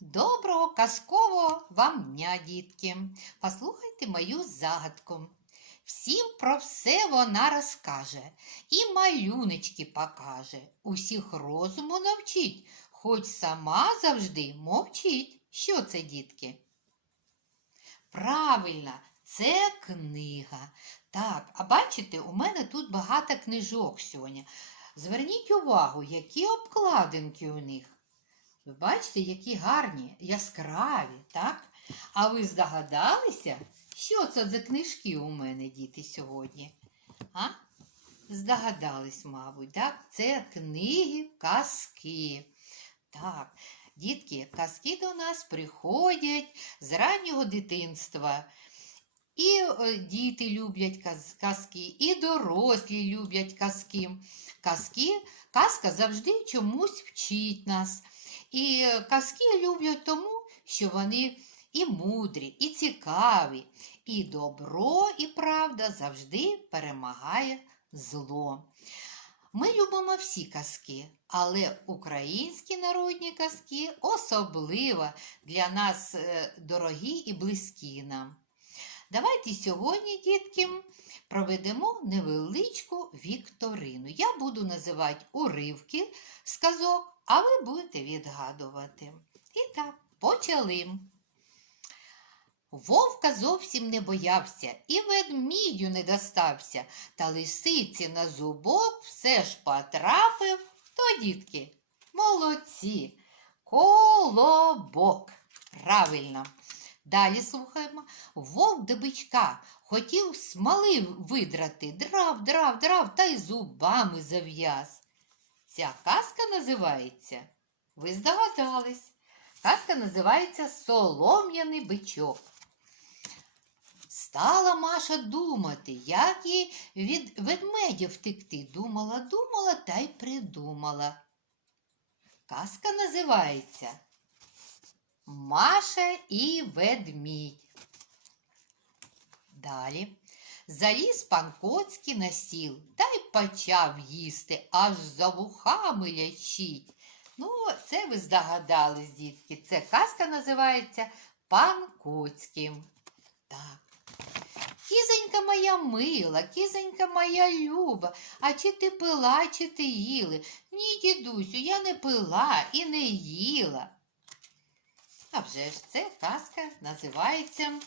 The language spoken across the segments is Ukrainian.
Доброго казкового вам дня, дітки! Послухайте мою загадку. Всім про все вона розкаже і малюнички покаже. Усіх розуму навчить, хоч сама завжди мовчить. Що це, дітки? Правильно, це книга. Так, а бачите, у мене тут багато книжок сьогодні. Зверніть увагу, які обкладинки у них. Ви бачите, які гарні, яскраві, так? А ви здогадалися, що це за книжки у мене, діти, сьогодні? А? Здогадались, мабуть, так? Це книги казки. Так, дітки, казки до нас приходять з раннього дитинства. І е, діти люблять каз- казки, і дорослі люблять казки. Казки, казка завжди чомусь вчить нас. І казки люблять тому, що вони і мудрі, і цікаві, і добро, і правда завжди перемагає зло. Ми любимо всі казки, але українські народні казки особливо для нас е, дорогі і близькі нам. Давайте сьогодні, дітки, проведемо невеличку вікторину. Я буду називати уривки з казок, а ви будете відгадувати. І так, почали. Вовка зовсім не боявся і ведмідю не достався, та лисиці на зубок все ж потрапив. Хто, дітки? Молодці. Колобок. Правильно. Далі слухаємо. Вовк до бичка хотів смоли видрати, драв, драв, драв, та й зубами зав'яз. Ця казка називається, ви здогадались, казка називається Солом'яний бичок. Стала Маша думати, як їй від ведмедя втекти. Думала, думала та й придумала. Казка називається Маша і ведмідь. Далі. Заліз пан Коцький на сіл та й почав їсти, аж за вухами лячить. Ну, це ви здогадались, дітки. Це казка називається Пан Коцький. Так. Кізонька моя мила, кізонька моя люба, а чи ти пила, чи ти їли? Ні, дідусю, я не пила і не їла. А вже ж це казка називається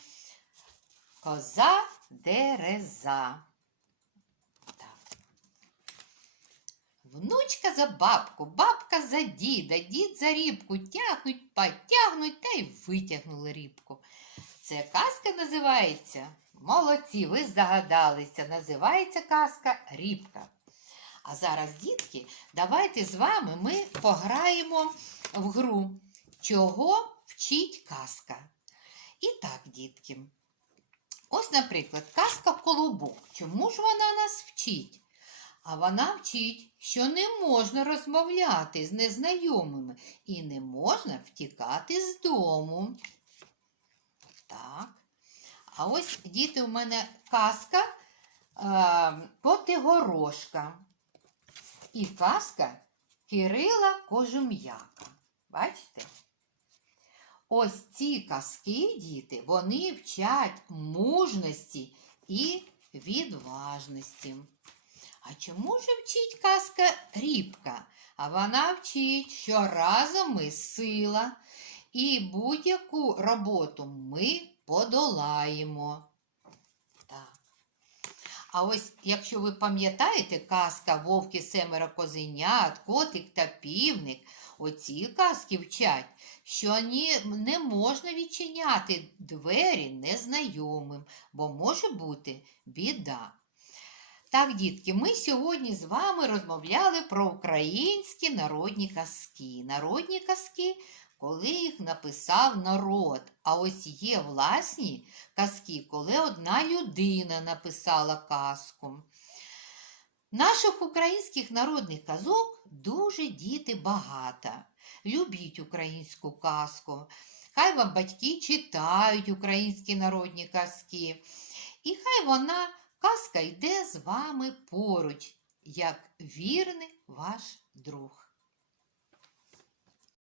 Коза дереза. Внучка за бабку, бабка за діда, дід за рібку тягнуть, потягнуть та й витягнули рібку. Це казка називається. Молодці, ви здогадалися. Називається казка Рібка. А зараз, дітки, давайте з вами ми пограємо в гру. Чого вчить казка? І так, дітки. Ось, наприклад, казка Колобок. Чому ж вона нас вчить? А вона вчить, що не можна розмовляти з незнайомими і не можна втікати з дому. Так. А ось діти у мене казка е, Котигорошка. І казка Кирила Кожум'яка. Бачите? Ось ці казки, діти, вони вчать мужності і відважності. А чому ж вчить казка рібка? А вона вчить, що разом ми сила, і будь-яку роботу ми подолаємо. А ось, якщо ви пам'ятаєте, казка Вовки семеро козенят, котик та півник, оці казки вчать, що не можна відчиняти двері незнайомим, бо може бути біда. Так, дітки, ми сьогодні з вами розмовляли про українські народні казки. Народні казки, коли їх написав народ. А ось є власні казки, коли одна людина написала казку. Наших українських народних казок дуже діти багато. Любіть українську казку. Хай вам батьки читають українські народні казки. І хай вона, казка, йде з вами поруч, як вірний ваш друг.